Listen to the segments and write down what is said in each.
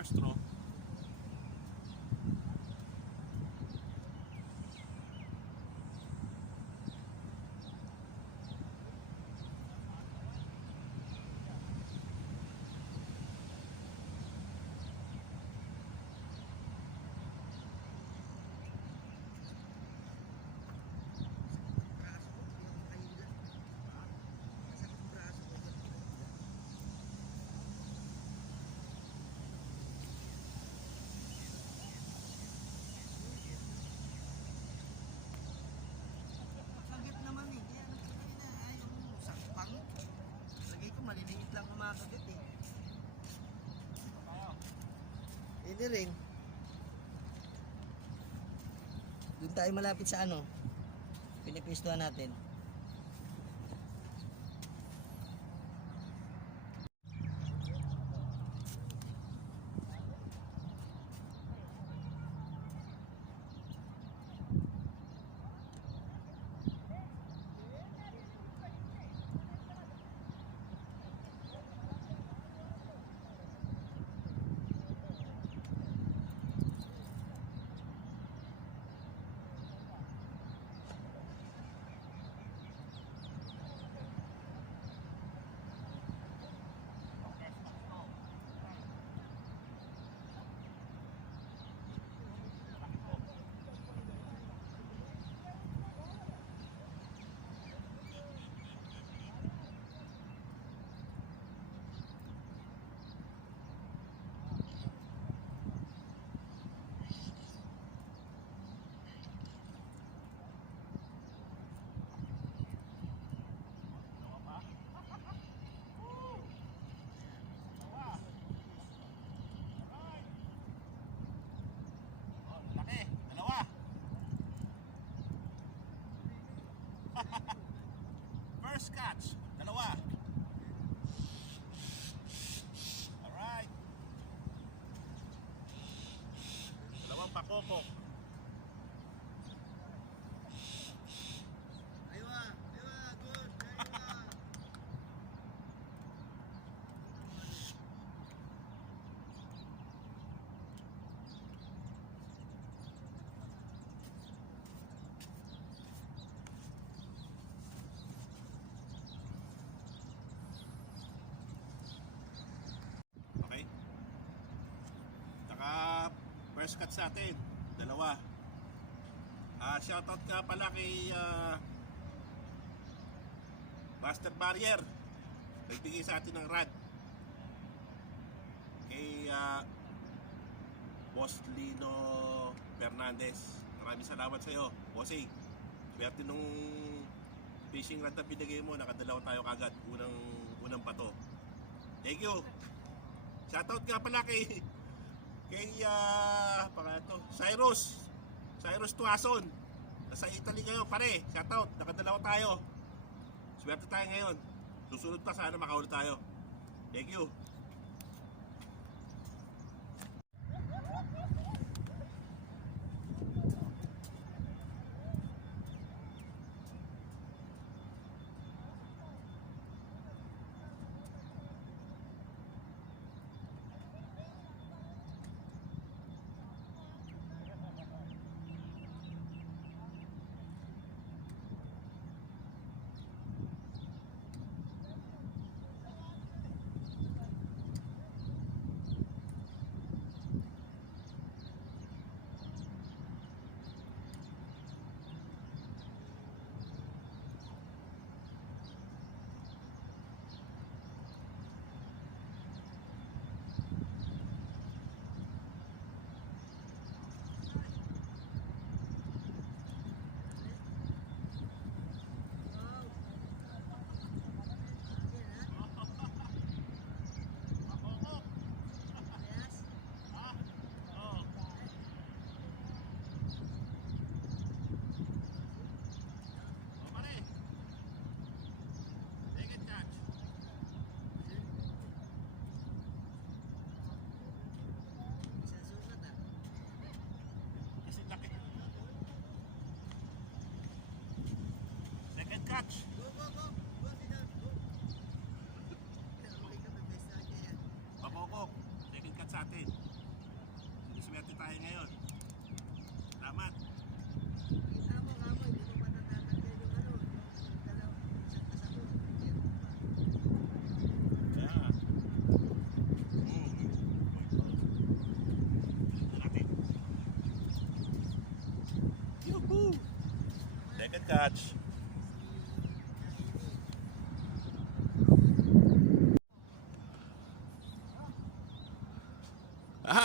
first throw. Maliliit lang kumakagat eh. Hindi rin. Doon tayo malapit sa ano, pinipistuhan natin. First catch, dalawa. Alright. Dalawang pakokok. Aywa, good, aywa. First cut sa atin, dalawa. Shoutout ka pala kay Master Barrier, nagbigay sa atin ng rad. Kay Boss Lino Fernandez, maraming salamat sa iyo, bossing. Swerte nung fishing rod na binigay mo, nakadalawa tayo kagad, unang bato. Thank you. Shoutout ka pala kay Cyrus Tuason, nasa Italy ngayon pare, shoutout, nakadalawa tayo, swerte tayo ngayon, susunod pa sana makahuli tayo. Thank you. Catch. Go, Sinan, go. Papokok, second catch sa atin. swerte tayo ngayon. Salamat. Tama nga mo, hindi mo pa natatanggal yung ano, yung dalaw, isang kasako. Kaya. Natin. Yuhuu! Second catch.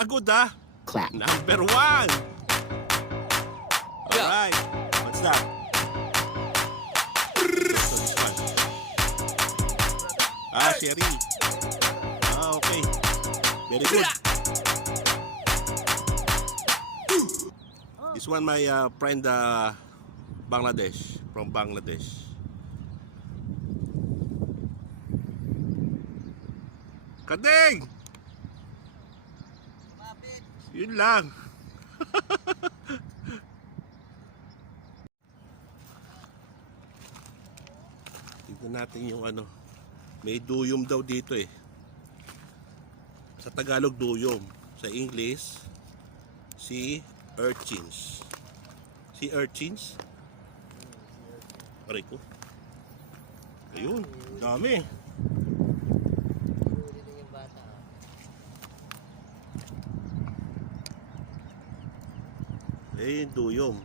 Good ah. Clap. Number 1. Alright. What's that? So this one. Sherry. Okay. Very good. This one my friend Bangladesh. From Bangladesh. Kading! Yun lang. Tignan natin yung ano. May duyom daw dito eh. Sa Tagalog duyom. Sa English, sea urchins. Sea urchins? Aray ko. Ayun, dami. Huli na yung bata. Eh, duyom.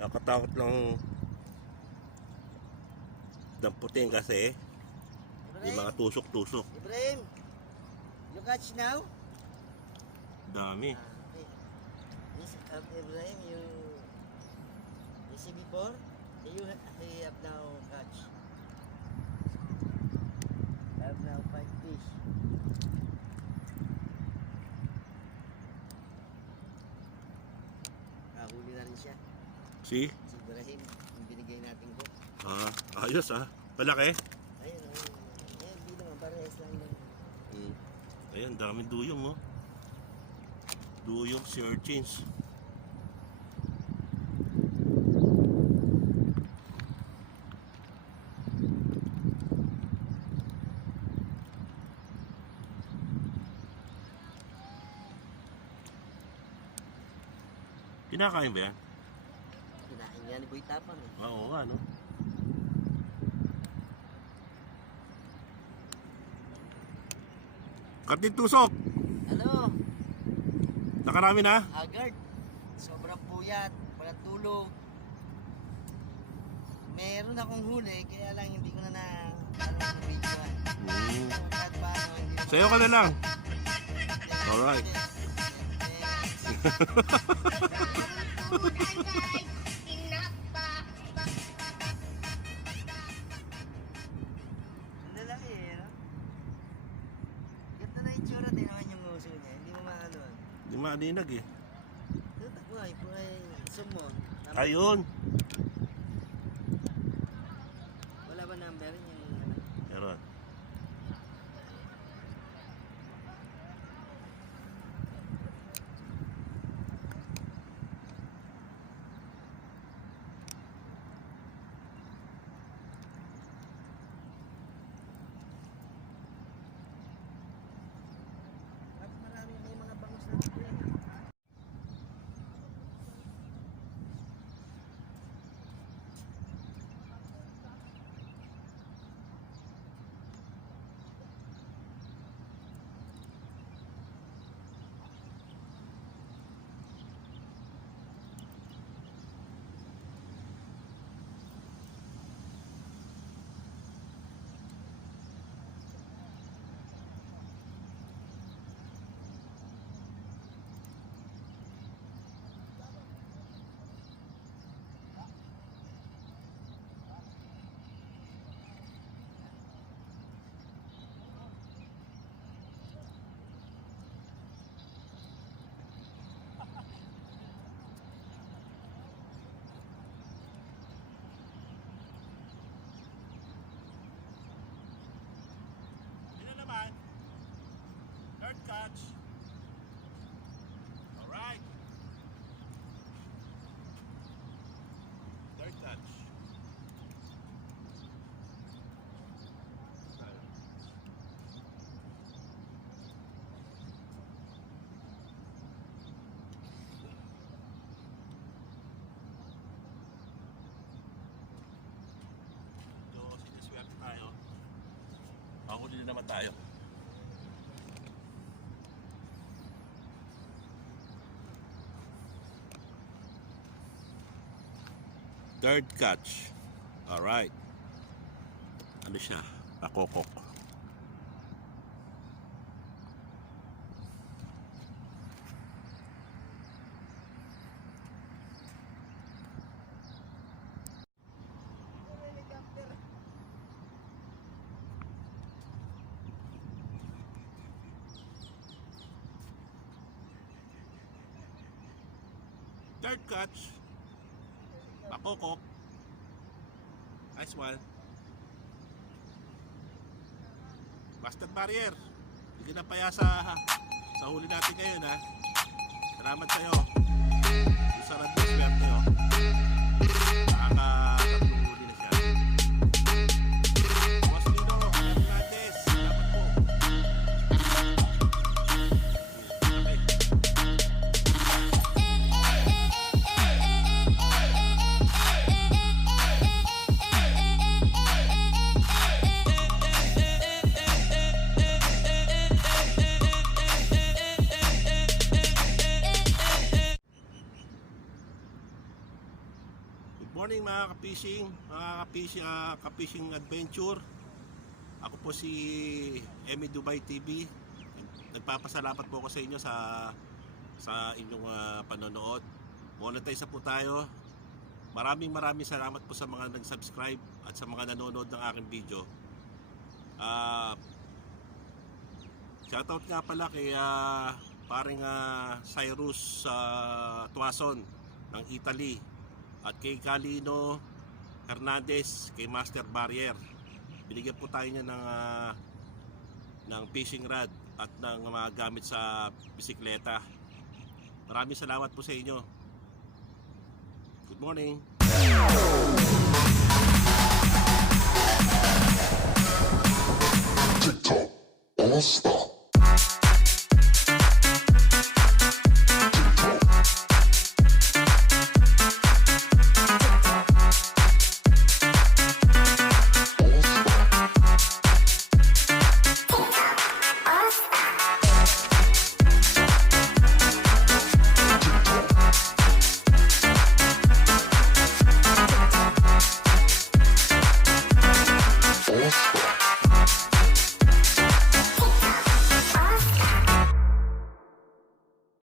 Nakatakot lang damputin kasi yung mga tusok-tusok. Ibrahim, you catch now? Dami. Okay. Yes, Ibrahim, you see before? You have now catch. Have now 5 fish. Nakahuli na rin siya. See? Si Ibrahim, yung binigay natin ko. Ayos malaki. Ayun, hindi naman, parehas lang yan. Ayan, daming duyom Duyom sea urchins. Kinakain ba yan? Kinain nga ni Boy Tapang eh. Oo nga, no? Kapit tusok! Ano? Nakarami na? Agad. Sobrang puyat. Walang tulog. Meron akong huli, kaya lang hindi ko na videoan. Kahit paano, hindi na Sa'yo ka na lang. Alright. Ang lalaki eh, no? Ganda na itsura din naman yung uso niya. Hindi mo maano. Di maaninag eh. Tutak mo ay, sumo. Ayun! Wala ba number yung Meron. marami may mga bangus na dito yan. Naman. Third catch. Alright. Third catch. naman tayo. Third catch. Alright. Ano siya? Pakokok. Third catch. Pakokok. Nice one. Bastard barrier. Hindi ka na paya sa huli natin ngayon, ha. Salamat sa'yo. Yung sarad na swerte, oh. Nakakatatlong huli na siya. Boss Lino, Hernandez. Salamat po. Okay. Morning mga ka-fishing adventure. Ako po si Emi Dubai TV. Nagpapasalamat po ako sa inyo sa inyong panonood. Monetize na po tayo. Maraming salamat po sa mga nag-subscribe at sa mga nanonood ng aking video. Shoutout nga pala kay paring Cyrus Tuason ng Italy. At kay Kalino Hernandez, kay Master Barrier. Binigyan po tayo niya ng fishing rod at ng mga gamit sa bisikleta. Maraming salamat po sa inyo. Good morning. TikTok, all stop.